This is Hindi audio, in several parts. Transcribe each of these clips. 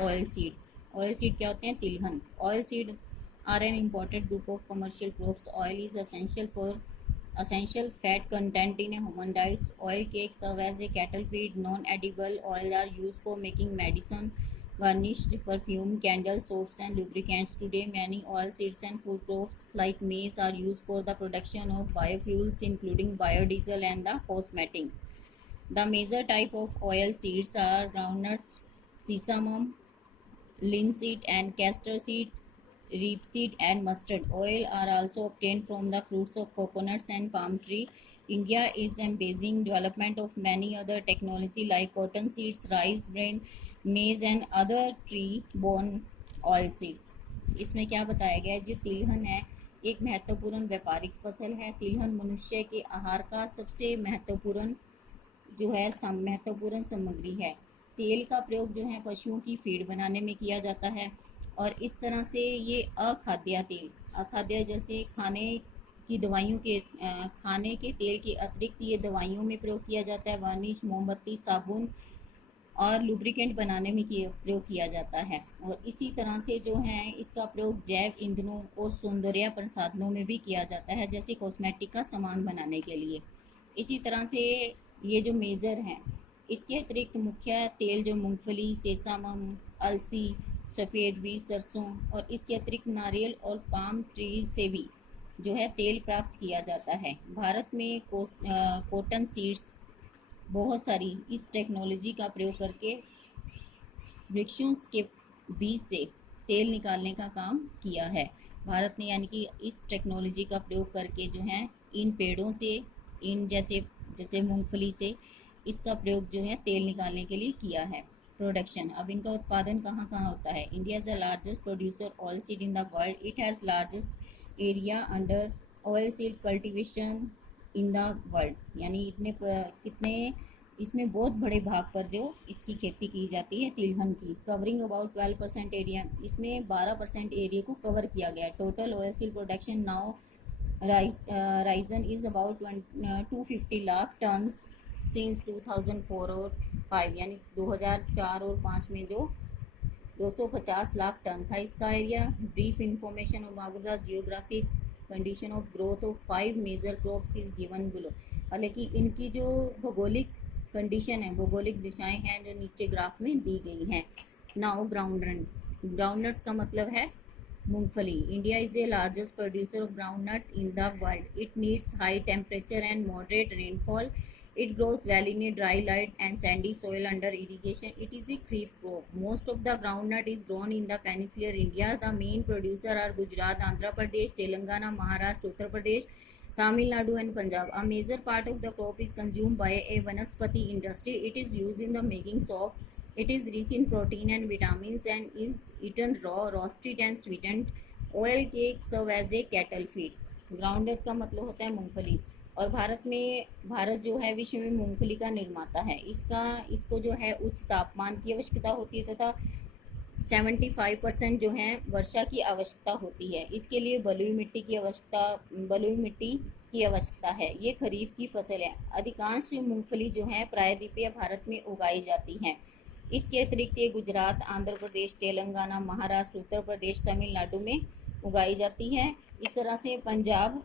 Oil seed. ऑयल सीड क्या होते हैं? तिलहन। Oil seed are an important group of commercial crops. Oil is essential fat content in a human diets. Oil cakes serve as a cattle feed. Non-edible oil are used for making medicine, varnished perfume, candles, soaps, and lubricants. Today, many oilseeds and food crops like maize are used for the production of biofuels, including biodiesel and the cosmetic. The major type of oil seeds are groundnuts, sesame, linseed, and castor seed. Rapeseed and mustard oil are also obtained from the fruits of coconuts and palm tree. India is embracing development of many other technology like cotton seeds, rice bran, maize and other tree-borne oil seeds. इसमें क्या बताया गया है? जो तिलहन है एक महत्वपूर्ण व्यापारिक फसल है। तिलहन मनुष्य के आहार का सबसे महत्वपूर्ण जो है महत्वपूर्ण सामग्री है। तेल का प्रयोग जो है पशुओं की फीड बनाने में किया जाता है और इस तरह से ये अखाद्य तेल, अखाद्य जैसे की दवाइयों के खाने के तेल के अतिरिक्त ये दवाइयों में प्रयोग किया जाता है। वार्निश, मोमबत्ती, साबुन और लुब्रिकेंट बनाने में प्रयोग किया जाता है। और इसी तरह से जो है इसका प्रयोग जैव ईंधनों और सौंदर्य प्रसाधनों में भी किया जाता है, जैसे कॉस्मेटिक का सामान बनाने के लिए। इसी तरह से ये जो मेजर हैं, इसके अतिरिक्त मुख्य तेल जो मूंगफली, सेसामम, अलसी, सफ़ेद बीज, सरसों और इसके अतिरिक्त नारियल और पाम ट्री से भी जो है तेल प्राप्त किया जाता है। भारत में कॉटन सीड्स बहुत सारी इस टेक्नोलॉजी का प्रयोग करके वृक्षों के बीज से तेल निकालने का काम किया है। भारत ने यानी कि इस टेक्नोलॉजी का प्रयोग करके जो है इन पेड़ों से, इन जैसे मूंगफली से इसका प्रयोग जो है तेल निकालने के लिए किया है। प्रोडक्शन, अब इनका उत्पादन कहाँ कहाँ होता है? India is the largest producer oil seed in the world. It has largest area under oil seed cultivation in the world. यानी कितने इसमें बहुत बड़े भाग पर जो इसकी खेती की जाती है तिलहन की। कवरिंग अबाउट 12% एरिया, इसमें 12% एरिया को कवर किया गया है। Total oil seed production now risen is about 250 lakh tons since 2004 और 5, यानी 2004 और 5 में जो 250 लाख टन था इसका एरिया। Brief information about the geographic condition of growth of 5 major crops is given below. हालांकि इनकी जो भौगोलिक कंडीशन है, भौगोलिक दिशाएं हैं जो नीचे ग्राफ में दी गई हैं। नाउ ग्राउंडनट्स का मतलब है मूंगफली। India is a largest producer of groundnut in the world. It needs high temperature and moderate rainfall. It grows well in a dry, light and sandy soil under irrigation. It is a kharif crop. Most of the groundnut is grown in the peninsular India. The main producer are Gujarat, Andhra Pradesh, Telangana, Maharashtra, Uttar Pradesh, Tamil Nadu and Punjab. A major part of the crop is consumed by a vanaspati industry. It is used in the making soap. It is rich in protein and vitamins and is eaten raw, roasted and sweetened. Oil cake serve as a cattle feed. Groundnut का मतलब होता है मूंगफली। और भारत जो है विश्व में मूंगफली का निर्माता है। इसको जो है उच्च तापमान की आवश्यकता होती है तथा 75% जो है वर्षा की आवश्यकता होती है। इसके लिए बलुई मिट्टी की आवश्यकता है। ये खरीफ की फसल है। अधिकांश मूंगफली जो है प्रायद्वीपीय भारत में उगाई जाती हैं। इसके अतिरिक्त ये गुजरात, आंध्र प्रदेश, तेलंगाना, महाराष्ट्र, उत्तर प्रदेश, तमिलनाडु में उगाई जाती है। इस तरह से पंजाब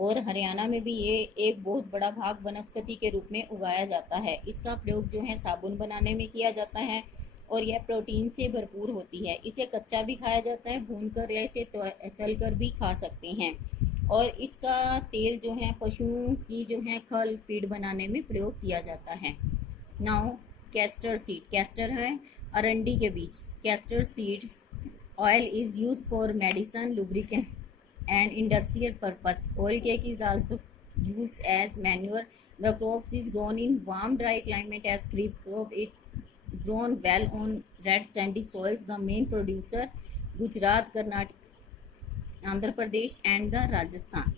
और हरियाणा में भी ये एक बहुत बड़ा भाग वनस्पति के रूप में उगाया जाता है। इसका प्रयोग जो है साबुन बनाने में किया जाता है और यह प्रोटीन से भरपूर होती है। इसे कच्चा भी खाया जाता है, भूनकर या इसे तलकर भी खा सकते हैं। और इसका तेल जो है पशुओं की जो है खल फीड बनाने में प्रयोग किया जाता है। नाउ कैस्टर सीड, कैस्टर है अरंडी के बीज। Castor seed oil is use for medicine, lubricant and industrial purpose. Oil cake is also used as manure. The crop is grown in warm, dry climate as kharif crop. It grown well on red sandy soils. The main producer Gujarat, Karnataka, Andhra Pradesh and the Rajasthan.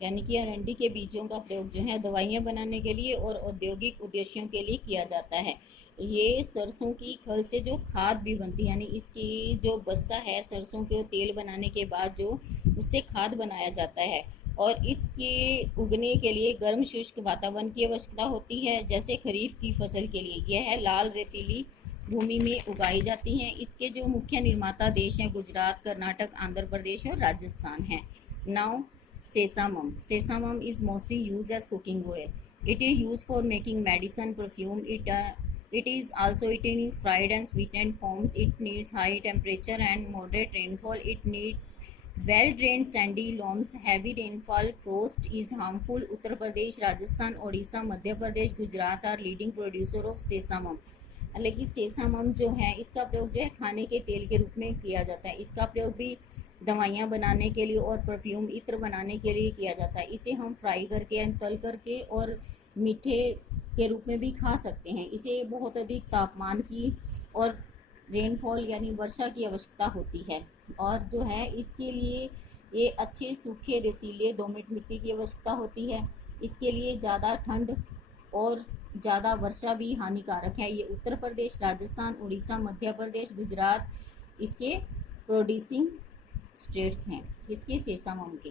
यानी कि अरंडी के बीजों का प्रयोग जो है दवाइयाँ बनाने के लिए और औद्योगिक उद्देश्यों के लिए किया जाता है। ये सरसों की खल से जो खाद भी बनती है, यानी इसकी जो बस्ता है सरसों के तेल बनाने के बाद जो उससे खाद बनाया जाता है। और इसके उगने के लिए गर्म शुष्क वातावरण की आवश्यकता होती है, जैसे खरीफ की फसल के लिए। यह है लाल रेतीली भूमि में उगाई जाती हैं। इसके जो मुख्य निर्माता देश हैं गुजरात, कर्नाटक, आंध्र प्रदेश और राजस्थान है। Now sesamum. Sesamum is mostly use as cooking oil. It is use for making medicine, perfume. It is also eaten in fried and sweetened forms. It needs high temperature and moderate rainfall. It needs well-drained sandy loams. Heavy rainfall, frost is harmful. Uttar Pradesh, Rajasthan, Odisha, Madhya Pradesh, Gujarat are leading producer of sesamum. लेकिन सेसामम जो है इसका प्रयोग जो है खाने के तेल के रूप में किया जाता है। इसका प्रयोग भी दवाइयाँ बनाने के लिए और परफ्यूम इत्र बनाने के लिए किया जाता है। इसे हम फ्राई करके, तल करके और मीठे के रूप में भी खा सकते हैं। इसे बहुत अधिक तापमान की और रेनफॉल यानी वर्षा की आवश्यकता होती है। और जो है इसके लिए ये अच्छे सूखे रेतीले दोमट मिट्टी की आवश्यकता होती है। इसके लिए ज़्यादा ठंड और ज़्यादा वर्षा भी हानिकारक है। ये उत्तर प्रदेश, राजस्थान, उड़ीसा, मध्य प्रदेश, गुजरात इसके प्रोड्यूसिंग स्टेट्स हैं इसके सेसामम के।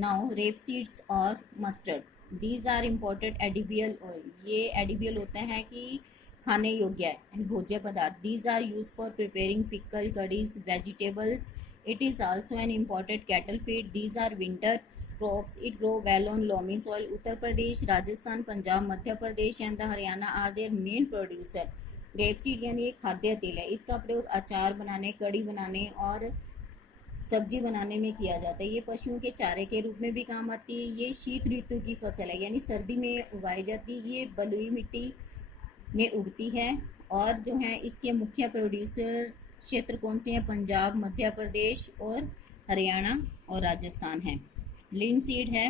नाउ रेप सीड्स और mustard. These are imported edible oil. ये एडिबियल होता है कि खाने योग्य है, भोज्य पदार्थ। These are use for preparing pickle, curries, vegetables. It is also an imported cattle feed. These are winter crops. It grow well on loamy soil. Uttar Pradesh, Rajasthan, Punjab, Madhya Pradesh and the Haryana are their main producer. Rapeseed यानी एक खाद्य तेल है। इसका प्रयोग अचार बनाने, कड़ी बनाने और सब्जी बनाने में किया जाता है। ये पशुओं के चारे के रूप में भी काम आती है। ये शीत ऋतु की फसल है यानी सर्दी में उगाई जाती है। ये बलुई मिट्टी में उगती है। और जो है इसके मुख्य प्रोड्यूसर क्षेत्र कौन से हैं? पंजाब, मध्य प्रदेश और हरियाणा और राजस्थान है। Linseed है।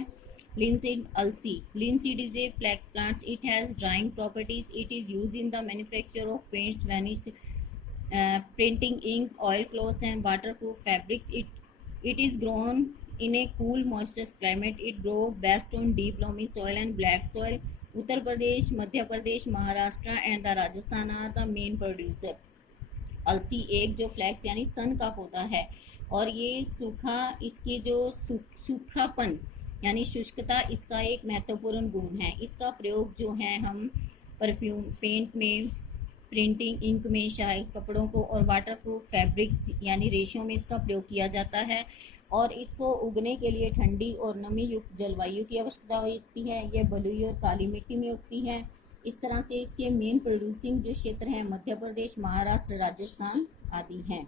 Linseed अलसी। Linseed is a flax plant. It has drying properties. It is used in the manufacture of paints, varnish, printing ink, oilcloths and waterproof fabrics. It is grown in a cool, moist climate. It grows best on deep loamy soil and black soil. Uttar Pradesh, Madhya Pradesh, Maharashtra and the Rajasthan are the main producer. अलसी एक जो फ्लैक्स यानी सन का पौधा है और ये सूखा, इसके जो सूखापन यानी शुष्कता इसका एक महत्वपूर्ण गुण है। इसका प्रयोग जो है हम परफ्यूम, पेंट में, प्रिंटिंग इंक में, शाही कपड़ों को और वाटरप्रूफ फैब्रिक्स यानी रेशों में इसका प्रयोग किया जाता है। और इसको उगने के लिए ठंडी और नमी युक्त जलवायु की आवश्यकता होती है। यह बलुई और काली मिट्टी में उगती है। इस तरह से इसके मेन प्रोड्यूसिंग जो क्षेत्र हैं मध्य प्रदेश, महाराष्ट्र, राजस्थान आदि हैं।